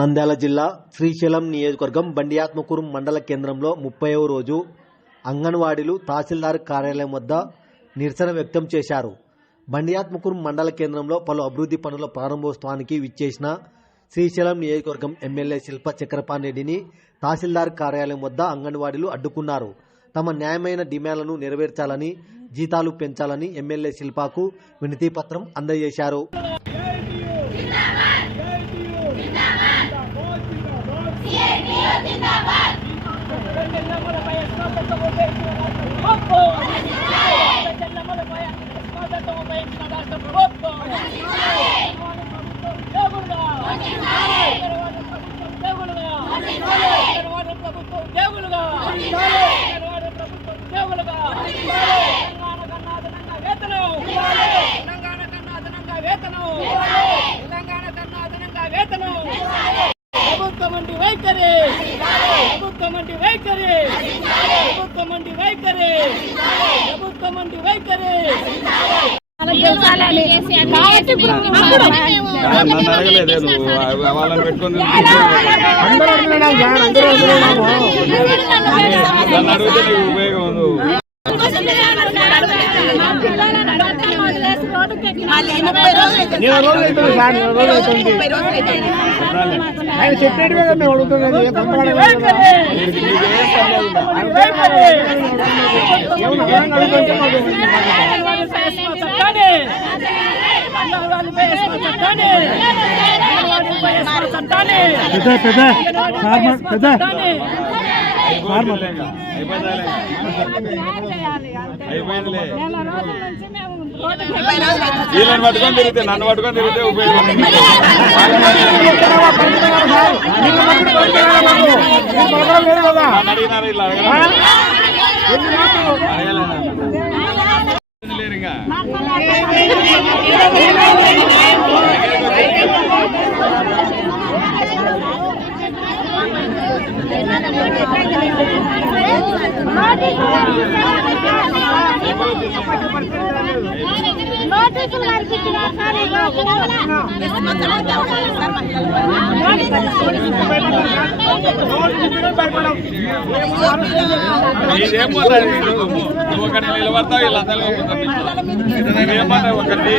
నంద్యాల జిల్లా శ్రీశైలం నియోజకవర్గం బండియాత్మకూరు మండల కేంద్రంలో 30వ రోజు అంగన్వాడీలు తహసీల్దార్ కార్యాలయం వద్ద నిరసన వ్యక్తం చేశారు. బండియాత్మకూరు మండల కేంద్రంలో పలు అభివృద్ధి పనుల ప్రారంభోత్సవానికి విచ్చేసిన శ్రీశైలం నియోజకవర్గం ఎమ్మెల్యే శిల్ప చక్రపాణి రెడ్డిని తహసీల్దార్ కార్యాలయం వద్ద అంగన్వాడీలు అడ్డుకున్నారు. తమ న్యాయమైన డిమాండ్లను నెరవేర్చాలని, జీతాలు పెంచాలని ఎమ్మెల్యే శిల్పకు వినతి పత్రం అందజేశారు. వీళ్ళని పట్టుకొని తిరిగితే నన్ను పట్టుకొని తిరిగితే ఉపయోగం. అడిగినారు ఇలా లేరుగా ఒకటి నిలబడతావు వీళ్ళందరూ ఏమన్నా ఒకటి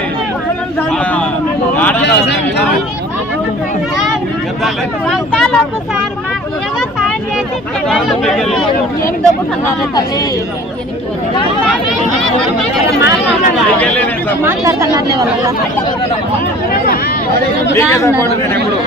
సపోర్ట్ నేను ఎప్పుడు